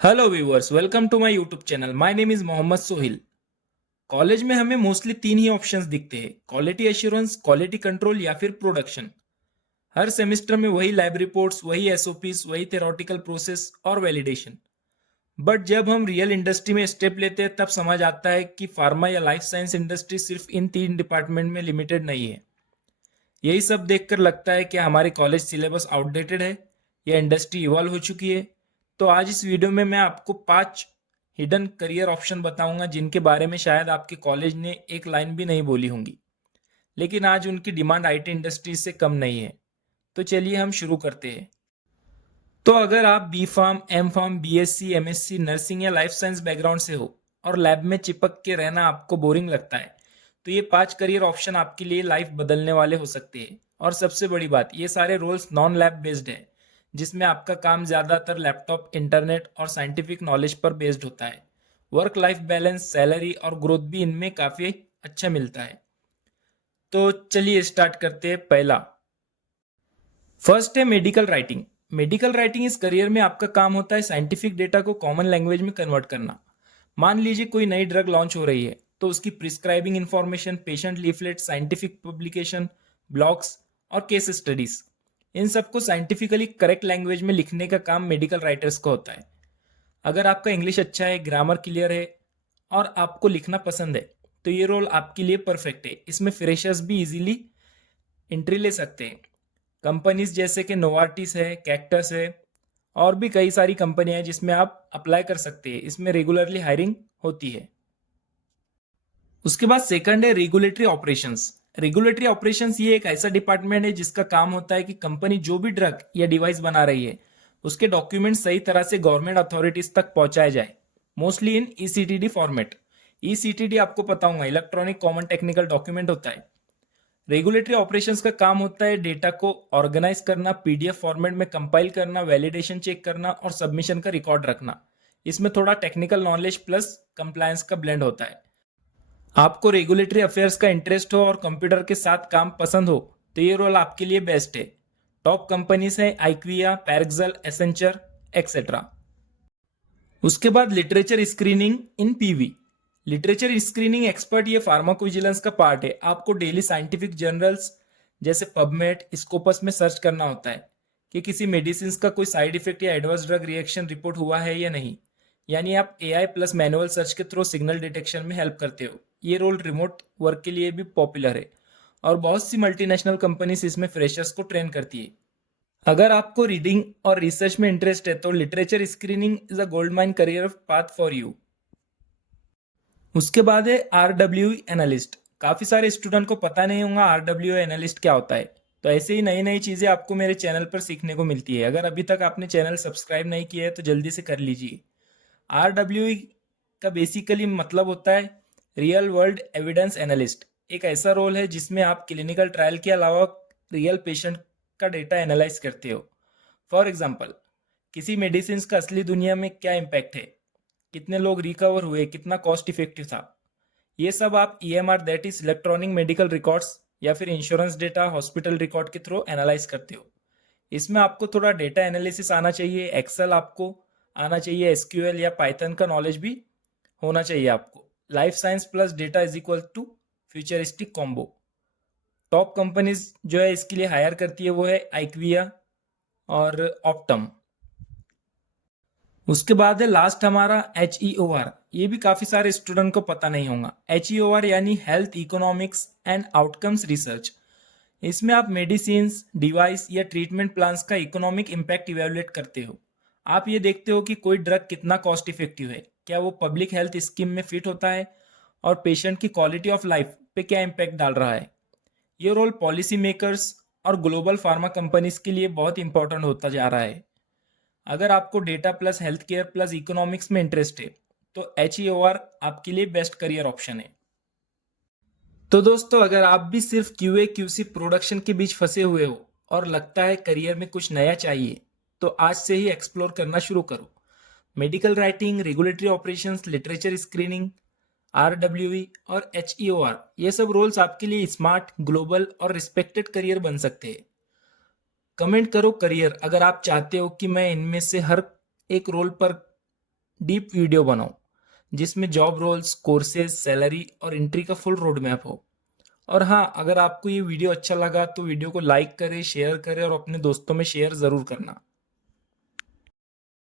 Hello viewers, welcome to my YouTube channel. My name is Mohammad Sohil. College में हमें mostly तीन ही options दिखते हैं: क्वालिटी एश्योरेंस, क्वालिटी कंट्रोल या फिर प्रोडक्शन। हर सेमेस्टर में वही लैब रिपोर्ट्स, वही एसओपीस, वही थेरोटिकल प्रोसेस और वैलिडेशन। बट जब हम रियल इंडस्ट्री में स्टेप लेते हैं तब समझ आता है कि फार्मा या लाइफ साइंस इंडस्ट्री सिर्फ इन तीन डिपार्टमेंट में लिमिटेड नहीं है। यही सब देखकर लगता है कि हमारे कॉलेज सिलेबस आउटडेटेड है या इंडस्ट्री इवॉल्व हो चुकी है। तो आज इस वीडियो में मैं आपको 5 हिडन करियर ऑप्शन बताऊंगा जिनके बारे में शायद आपके कॉलेज ने एक लाइन भी नहीं बोली होंगी, लेकिन आज उनकी डिमांड आईटी इंडस्ट्री से कम नहीं है। तो चलिए हम शुरू करते हैं। तो अगर आप B pharm, M pharm, BSc, MSc, nursing या लाइफ साइंस बैकग्राउंड से हो और लैब में चिपक के रहना आपको बोरिंग लगता है, तो ये 5 करियर ऑप्शन आपके लिए लाइफ बदलने वाले हो सकते हैं। और सबसे बड़ी बात, ये सारे रोल्स नॉन लैब बेस्ड है, जिसमें आपका काम ज़्यादातर लैपटॉप, इंटरनेट और साइंटिफिक नॉलेज पर बेस्ड होता है। वर्क लाइफ बैलेंस, सैलरी और ग्रोथ भी इनमें काफ़ी अच्छा मिलता है। तो चलिए स्टार्ट करते हैं। पहला, फर्स्ट है मेडिकल राइटिंग। मेडिकल राइटिंग इस करियर में आपका काम होता है साइंटिफिक डेटा को कॉमन लैंग्वेज में कन्वर्ट करना। मान लीजिए कोई नई ड्रग लॉन्च हो रही है, तो उसकी prescribing information, patient leaflet, scientific publication, blogs और केस स्टडीज, इन सबको साइंटिफिकली करेक्ट लैंग्वेज में लिखने का काम मेडिकल राइटर्स का होता है। अगर आपका इंग्लिश अच्छा है, ग्रामर क्लियर है और आपको लिखना पसंद है, तो ये रोल आपके लिए परफेक्ट है। इसमें फ्रेशर्स भी इजीली एंट्री ले सकते हैं। कंपनीज जैसे कि नोवार्टिस है, कैक्टस है और भी कई सारी कंपनियां हैं जिसमें आप अप्लाई कर सकते हैं। इसमें रेगुलरली हायरिंग होती है। उसके बाद सेकंड है रेगुलेटरी ऑपरेशंस। रेगुलेटरी ऑपरेशंस ये एक ऐसा डिपार्टमेंट है जिसका काम होता है कि कंपनी जो भी ड्रग या डिवाइस बना रही है, उसके डॉक्यूमेंट सही तरह से गवर्नमेंट अथॉरिटीज तक पहुंचाए जाए, मोस्टली इन ईसीटीडी फॉर्मेट। ईसीटीडी आपको पता होगा, इलेक्ट्रॉनिक कॉमन टेक्निकल डॉक्यूमेंट होता है। रेगुलेटरी ऑपरेशंस का काम होता है डेटा को ऑर्गेनाइज करना, पीडीएफ फॉर्मेट में कंपाइल करना, वैलिडेशन चेक करना और सबमिशन का रिकॉर्ड रखना। इसमें थोड़ा टेक्निकल नॉलेज प्लस कंप्लायंस का ब्लेंड होता है। आपको रेगुलेटरी अफेयर्स का इंटरेस्ट हो और कंप्यूटर के साथ काम पसंद हो, तो ये रोल आपके लिए बेस्ट है। टॉप कंपनीज है आइक्विया, पैरक्सल, एसेंचर एक्सेट्रा। उसके बाद लिटरेचर स्क्रीनिंग इन पीवी। लिटरेचर स्क्रीनिंग एक्सपर्ट ये फार्माकोविजिलेंस का पार्ट है। आपको डेली साइंटिफिक जर्नल्स जैसे पबमेड, स्कोपस में सर्च करना होता है कि किसी मेडिसिन का कोई साइड इफेक्ट या एडवर्स ड्रग रिएक्शन रिपोर्ट हुआ है या नहीं। यानी आप एआई प्लस मैनुअल सर्च के थ्रू सिग्नल डिटेक्शन में हेल्प करते हो। ये रोल रिमोट वर्क के लिए भी पॉपुलर है और बहुत सी मल्टीनेशनल कंपनीज इसमें फ्रेशर्स को ट्रेन करती है। अगर आपको रीडिंग और रिसर्च में इंटरेस्ट है तो literature screening is a gold mine career path for you. उसके बाद है आरडब्ल्यू एनालिस्ट। काफी सारे स्टूडेंट को पता नहीं होगा आरडब्ल्यू एनालिस्ट क्या होता है। तो ऐसे ही नई नई चीजें आपको मेरे चैनल पर सीखने को मिलती है। अगर अभी तक आपने चैनल सब्सक्राइब नहीं किया है तो जल्दी से कर लीजिए। आरडब्ल्यू का बेसिकली मतलब होता है रियल वर्ल्ड एविडेंस एनालिस्ट। एक ऐसा रोल है जिसमें आप क्लिनिकल ट्रायल के अलावा रियल पेशेंट का डेटा एनालाइज करते हो। फॉर एग्जाम्पल, किसी मेडिसिन का असली दुनिया में क्या इम्पैक्ट है, कितने लोग रिकवर हुए, कितना कॉस्ट इफेक्टिव था, ये सब आप EMR, that is electronic medical records, या फिर इंश्योरेंस डेटा, हॉस्पिटल रिकॉर्ड के थ्रू एनालाइज करते हो। इसमें आपको थोड़ा डेटा एनालिसिस आना चाहिए, एक्सेल आपको आना चाहिए, एसक्यूएल या पाइथन का नॉलेज भी होना चाहिए आपको। Life science plus data is equal to futuristic combo. Top companies जो है इसके लिए हायर करती है वो है आइक्विया और ऑप्टम। उसके बाद है लास्ट हमारा HEOR। ये भी काफी सारे स्टूडेंट को पता नहीं होगा। HEOR यानी health economics and outcomes research. इसमें आप मेडिसिन, डिवाइस या ट्रीटमेंट प्लान्स का इकोनॉमिक इम्पैक्ट इवेलुएट करते हो। आप ये देखते हो कि कोई ड्रग कितना कॉस्ट इफेक्टिव है, क्या वो पब्लिक हेल्थ स्कीम में फिट होता है और पेशेंट की क्वालिटी ऑफ लाइफ पे क्या इम्पैक्ट डाल रहा है। ये रोल पॉलिसी मेकर्स और ग्लोबल फार्मा कंपनीज के लिए बहुत इंपॉर्टेंट होता जा रहा है। अगर आपको data plus health care plus economics में इंटरेस्ट है तो HEOR आपके लिए बेस्ट करियर ऑप्शन है। तो दोस्तों, अगर आप भी सिर्फ QA QC प्रोडक्शन के बीच फंसे हुए हो और लगता है करियर में कुछ नया चाहिए, तो आज से ही एक्सप्लोर करना शुरू करो। Medical writing, regulatory operations, literature screening, RWE और HEOR, ये सब रोल्स आपके लिए स्मार्ट, ग्लोबल और रिस्पेक्टेड करियर बन सकते हैं। कमेंट करो करियर अगर आप चाहते हो कि मैं इनमें से हर एक रोल पर डीप वीडियो बनाऊं जिसमें जॉब रोल्स, कोर्सेज, सैलरी और एंट्री का फुल रोड मैप हो। और हाँ, अगर आपको ये वीडियो अच्छा लगा तो वीडियो को लाइक करें, शेयर करें और अपने दोस्तों में शेयर ज़रूर करना।